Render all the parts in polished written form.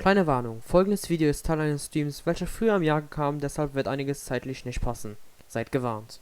Kleine Warnung, folgendes Video ist Teil eines Streams, welcher früher im Jahr kam, deshalb wird einiges zeitlich nicht passen. Seid gewarnt.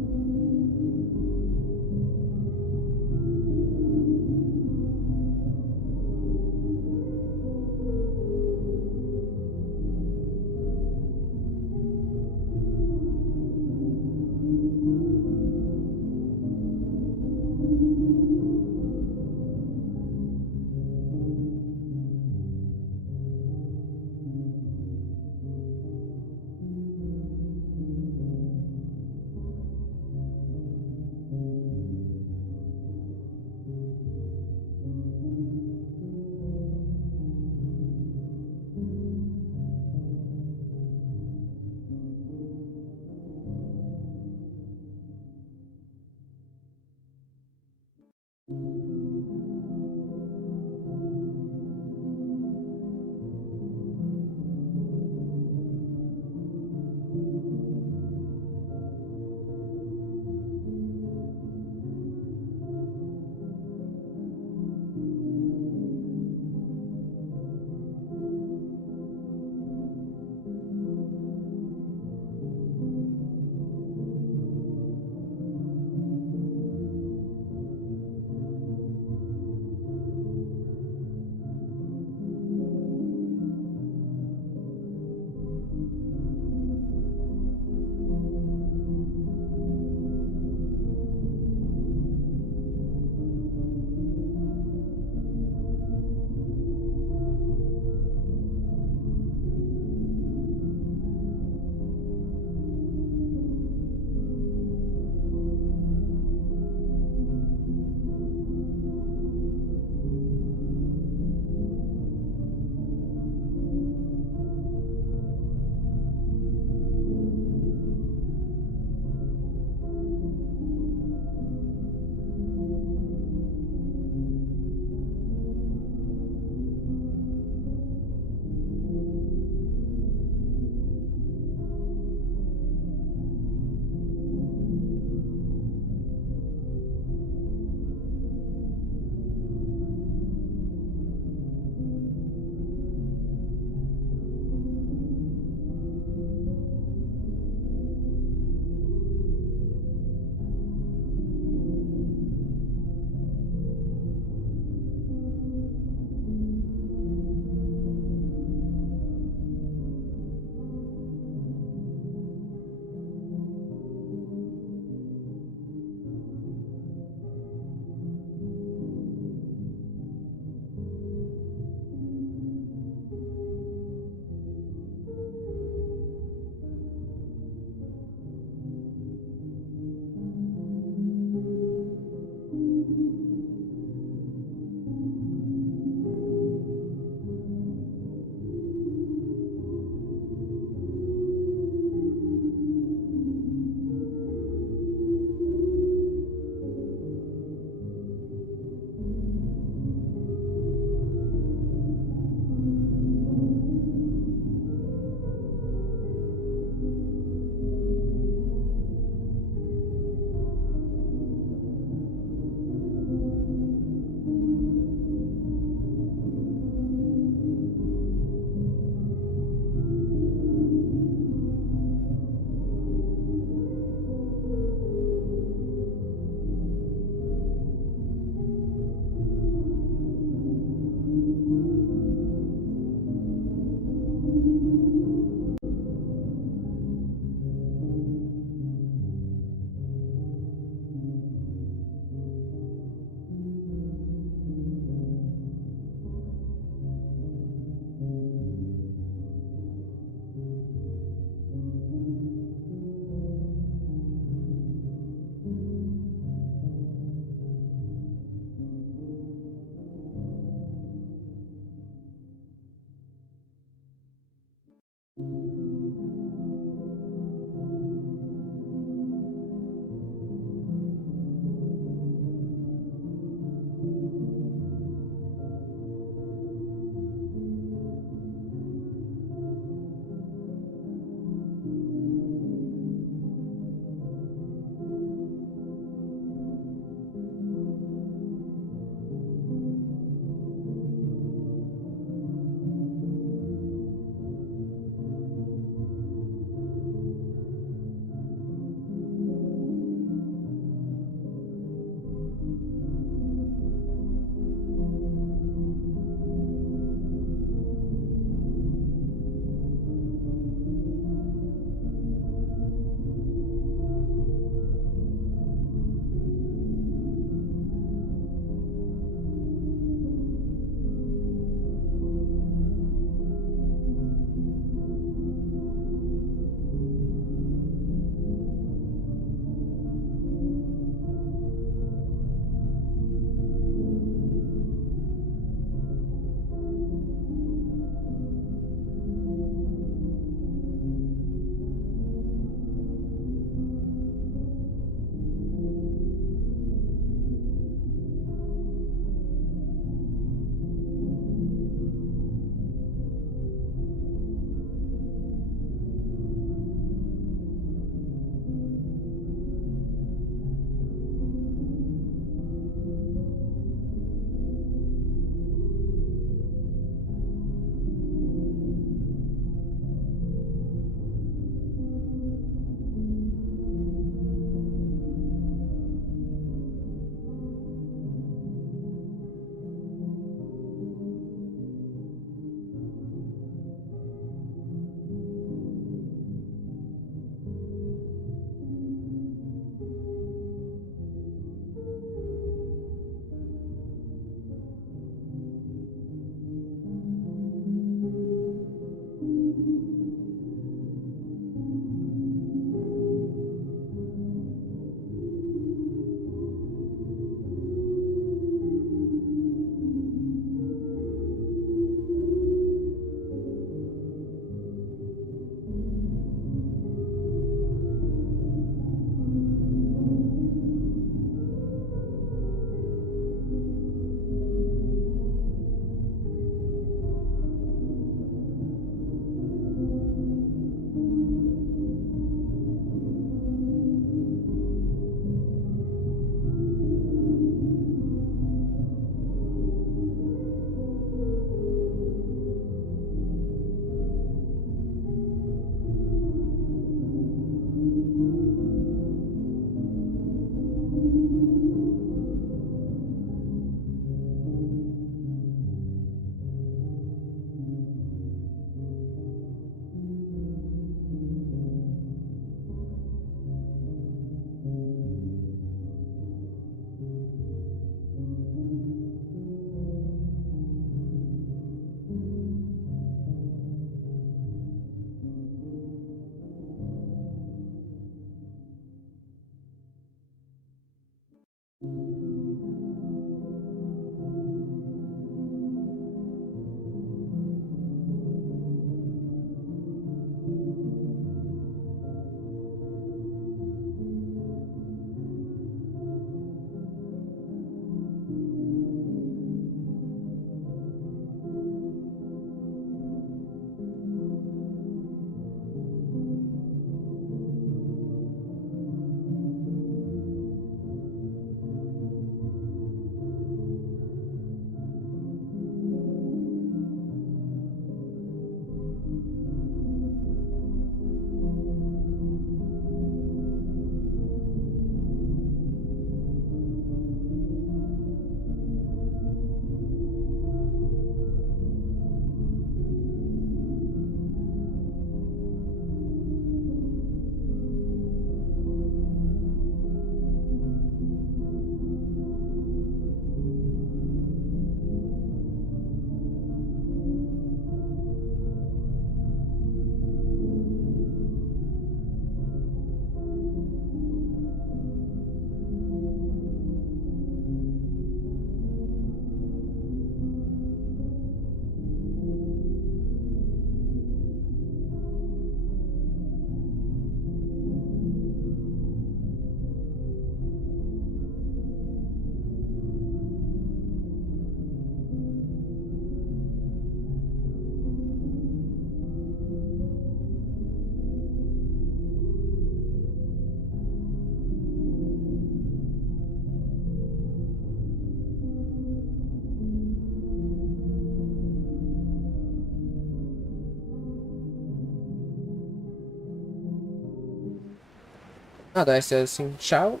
Ah, da ist der Xingqiu.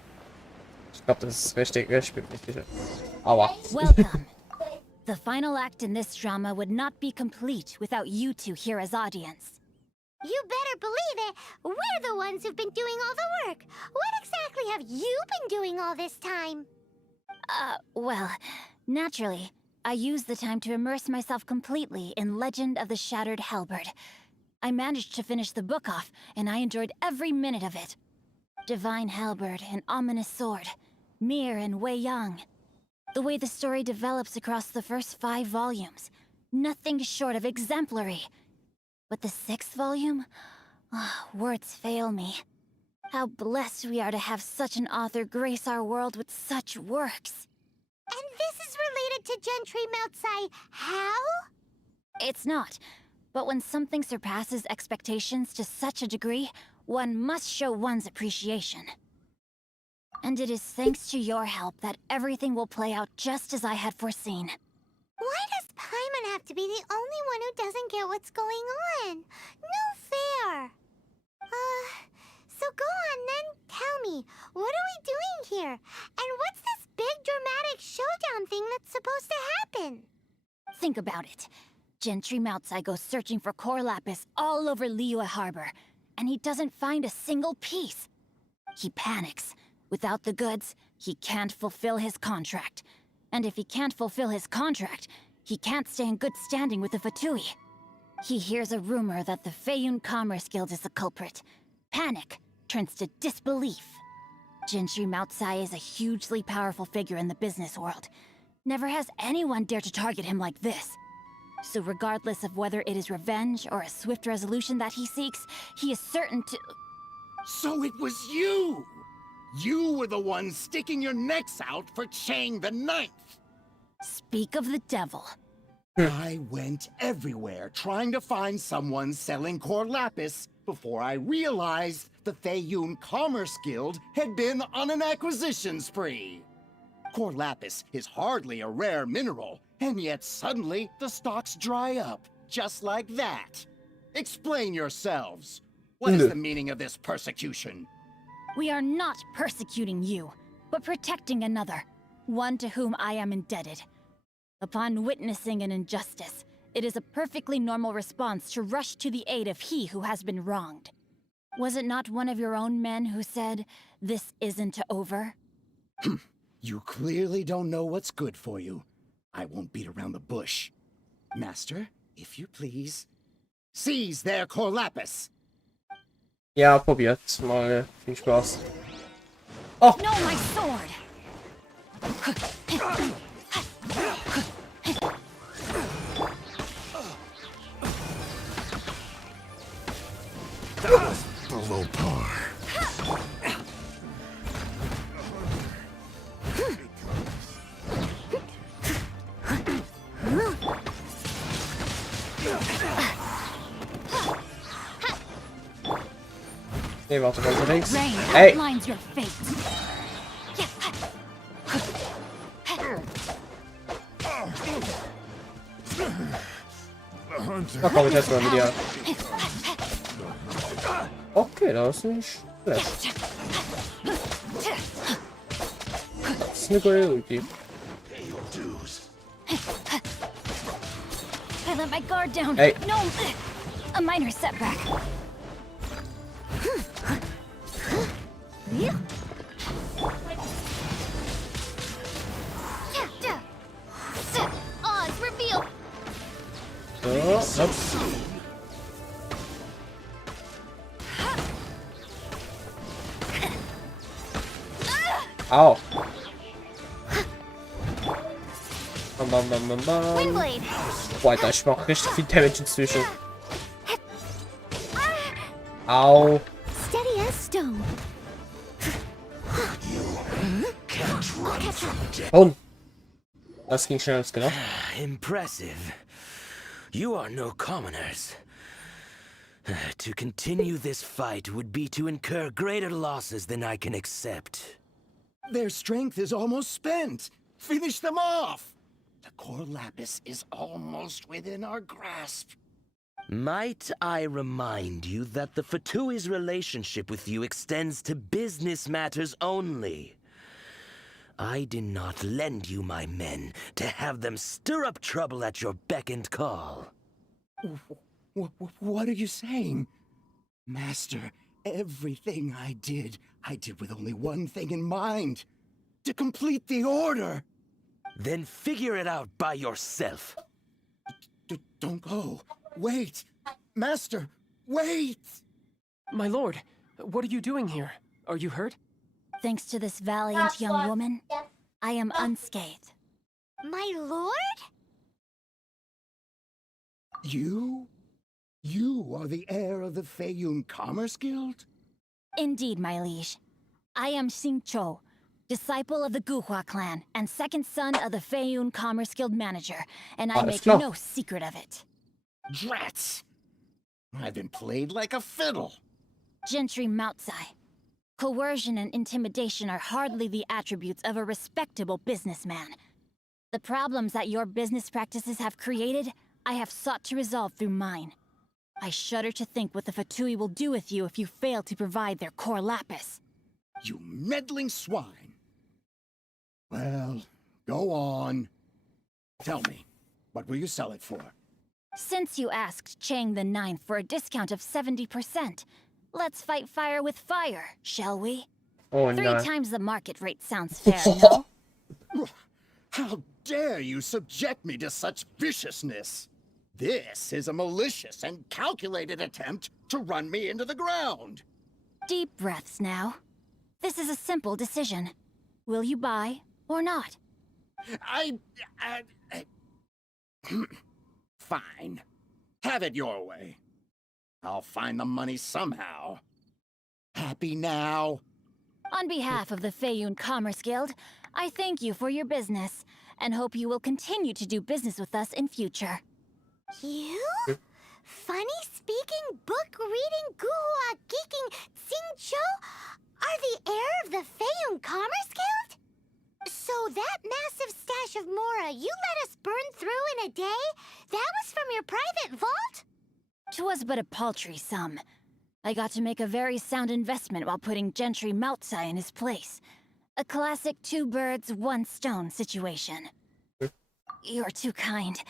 Ich glaube, das ist richtig. Ich bin nicht sicher. Aua. Welcome. The final act in this drama would not be complete without you two here as audience. You better believe it. We're the ones who've been doing all the work. What exactly have you been doing all this time? Well, naturally, I used the time to immerse myself completely in Legend of the Shattered Halberd. I managed to finish the book off, and I enjoyed every minute of it. Divine Halberd, an ominous sword. Mir and Wei Yang. The way the story develops across the first 5 volumes. Nothing short of exemplary. But the 6th volume? Words fail me. How blessed we are to have such an author grace our world with such works. And this is related to Gentry Moutsai. How? It's not. But when something surpasses expectations to such a degree, one must show one's appreciation. And it is thanks to your help that everything will play out just as I had foreseen. Why does Paimon have to be the only one who doesn't get what's going on? No fair. So go on then, tell me, what are we doing here? And what's this big dramatic showdown thing that's supposed to happen? Think about it. Gentry Moutsai goes searching for core lapis all over Liyue Harbor, and he doesn't find a single piece. He panics. Without the goods, he can't fulfill his contract. And if he can't fulfill his contract, he can't stay in good standing with the Fatui. He hears a rumor that the Feiyun Commerce Guild is the culprit. Panic turns to disbelief. Gentry Moutsai is a hugely powerful figure in the business world. Never has anyone dared to target him like this. So regardless of whether it is revenge or a swift resolution that he seeks, he is certain to... So it was you! You were the one sticking your necks out for Chang the Ninth! Speak of the devil. I went everywhere trying to find someone selling core lapis before I realized the Feiyun Commerce Guild had been on an acquisition spree. Core lapis is hardly a rare mineral, and yet suddenly the stocks dry up, just like that. Explain yourselves. What is the meaning of this persecution? We are not persecuting you, but protecting another, one to whom I am indebted. Upon witnessing an injustice, it is a perfectly normal response to rush to the aid of he who has been wronged. Was it not one of your own men who said, "This isn't over"? You clearly don't know what's good for you. I won't beat around the bush. Master, if you please, seize their core lapis! Ja, probiert mal. Viel Spaß. Oh! No, my sword! That was below par. Nee, warte mal, links. Rain Hey! outlines your fate. Da komme ich jetzt mal wieder. Okay, das ist nicht schlecht. Das ist eine gute Idee. I let my guard down. Hey. No, a minor setback. Odds reveal. So, hopp. Au. Bam, bam, bam, bam, bam. Windblade. Boah, Alter, ich mach richtig viel Damage inzwischen. Au. Steady as stone. Und. Das ging schnell als gedacht. Impressive. You are no commoners. To continue this fight would be to incur greater losses than I can accept. Their strength is almost spent. Finish them off! The core lapis is almost within our grasp. Might I remind you that the Fatui's relationship with you extends to business matters only? I did not lend you my men to have them stir up trouble at your beck and call. What are you saying? Master, everything I did with only one thing in mind. To complete the order. Then figure it out by yourself. Don't go. Wait. Master, wait! My lord, what are you doing here? Are you hurt? Thanks to this valiant young woman, I am unscathed. My lord? You? You are the heir of the Feiyun Commerce Guild? Indeed, my liege. I am Xingqiu, disciple of the Guhua clan and second son of the Feiyun Commerce Guild manager, and I make no secret of it. Drats! I've been played like a fiddle. Gentry Moutsai. Coercion and intimidation are hardly the attributes of a respectable businessman. The problems that your business practices have created, I have sought to resolve through mine. I shudder to think what the Fatui will do with you if you fail to provide their core lapis. You meddling swine. Well, go on. Tell me, what will you sell it for? Since you asked Chang the Ninth for a discount of 70%, let's fight fire with fire, shall we? Oh, 3 no. times the market rate sounds fair, no? How dare you subject me to such viciousness? This is a malicious and calculated attempt to run me into the ground. Deep breaths now. This is a simple decision. Will you buy or not? Fine. Have it your way. I'll find the money somehow. Happy now? On behalf of the Feiyun Commerce Guild, I thank you for your business, and hope you will continue to do business with us in future. You? Funny-speaking, book-reading, guhua geeking Xingqiu are the heir of the Feiyun Commerce Guild? So that massive stash of Mora you let us burn through in a day, that was from your private vault? 'Twas but a paltry sum. I got to make a very sound investment while putting Gentry Moutsai in his place. A classic 2 birds, 1 stone situation. You're too kind.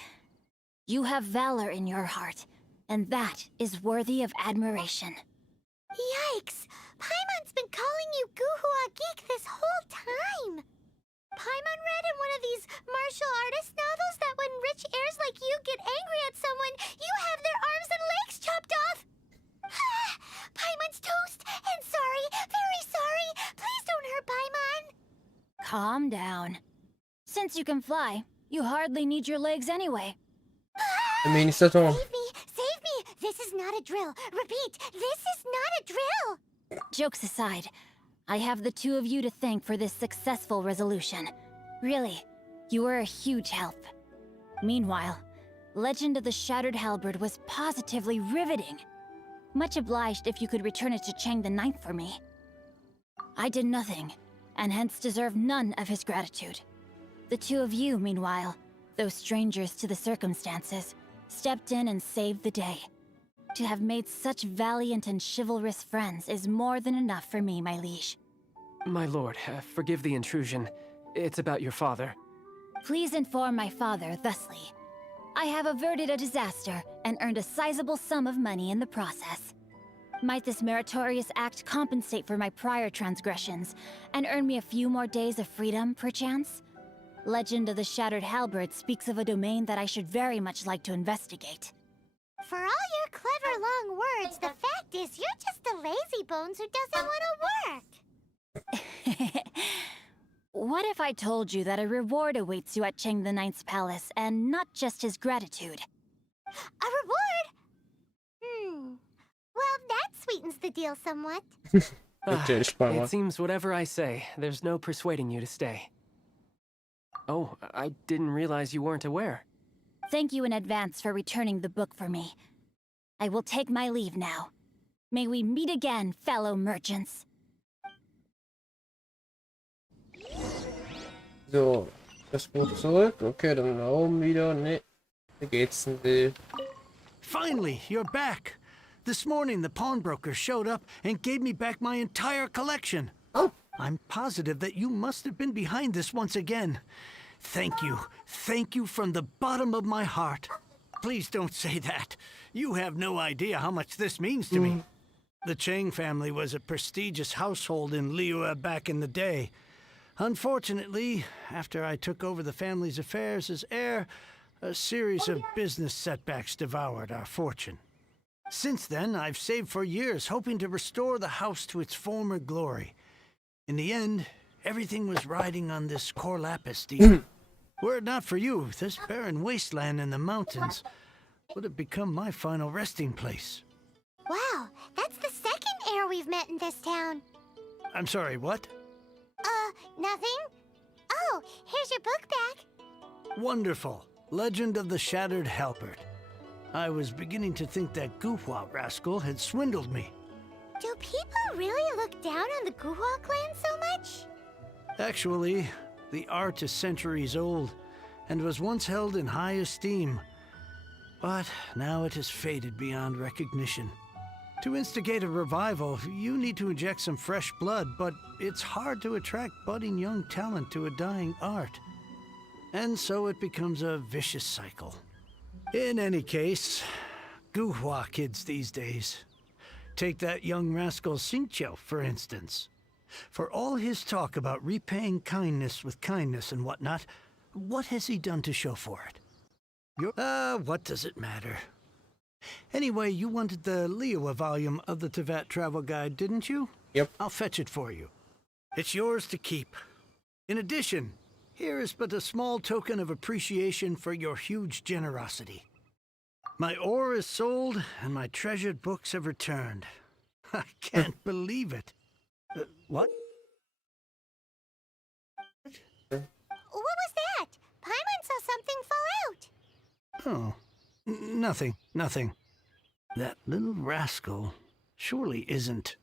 You have valor in your heart, and that is worthy of admiration. Yikes! Paimon's been calling you Guhua Geek this whole time! Paimon read in one of these martial artist novels that when rich heirs like you get angry at someone, you have their arms and legs chopped off! Paimon's toast! And sorry, very sorry! Please don't hurt Paimon! Calm down. Since you can fly, you hardly need your legs anyway. I mean, it's not all. Save me! Save me! This is not a drill! Repeat, this is not a drill! Jokes aside, I have the 2 of you to thank for this successful resolution. Really, you were a huge help. Meanwhile, Legend of the Shattered Halberd was positively riveting. Much obliged if you could return it to Chang the Ninth for me. I did nothing, and hence deserve none of his gratitude. The 2 of you, meanwhile, though strangers to the circumstances, stepped in and saved the day. To have made such valiant and chivalrous friends is more than enough for me, my liege. My lord, forgive the intrusion. It's about your father. Please inform my father thusly. I have averted a disaster and earned a sizable sum of money in the process. Might this meritorious act compensate for my prior transgressions and earn me a few more days of freedom, perchance? Legend of the Shattered Halberd speaks of a domain that I should very much like to investigate. For all your clever long words, the fact is you're just a lazy bones who doesn't want to work. What if I told you that a reward awaits you at Chang the Ninth's palace, and not just his gratitude? A reward? Well, that sweetens the deal somewhat. It seems whatever I say, there's no persuading you to stay. Oh, I didn't realize you weren't aware. Thank you in advance for returning the book for me. I will take my leave now. May we meet again, fellow merchants. So, das Boot zurück. Okay, dann oben wieder. Ne, wie geht's denn? Finally, you're back. This morning, the pawnbroker showed up and gave me back my entire collection. Oh. I'm positive that you must have been behind this once again. Thank you. Thank you from the bottom of my heart. Please don't say that. You have no idea how much this means to me. The Chang family was a prestigious household in Liyue back in the day. Unfortunately, after I took over the family's affairs as heir, a series of business setbacks devoured our fortune. Since then, I've saved for years, hoping to restore the house to its former glory. In the end, everything was riding on this core lapis deal. Were it not for you, this barren wasteland in the mountains would have become my final resting place. Wow, that's the second heir we've met in this town. I'm sorry, what? Nothing? Oh, here's your book back. Wonderful. Legend of the Shattered Halberd. I was beginning to think that Guhua rascal had swindled me. Do people really look down on the Guhua clan so much? Actually, the art is centuries old and was once held in high esteem. But now it has faded beyond recognition. To instigate a revival, you need to inject some fresh blood, but it's hard to attract budding young talent to a dying art. And so it becomes a vicious cycle. In any case, Guhua kids these days. Take that young rascal Xingqiu, for instance. For all his talk about repaying kindness with kindness and whatnot, what has he done to show for it? What does it matter? Anyway, you wanted the Liyue volume of the Teyvat travel guide, didn't you? Yep. I'll fetch it for you. It's yours to keep. In addition, here is but a small token of appreciation for your huge generosity. My ore is sold, and my treasured books have returned. I can't believe it. What? What was that? Paimon saw something fall out. Oh, nothing, nothing. That little rascal surely isn't.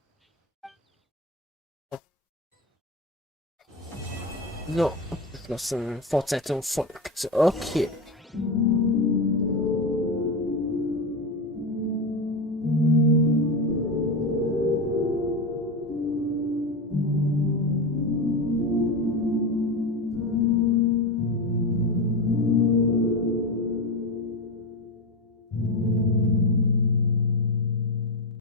So, Fortsetzung folgt. Okay.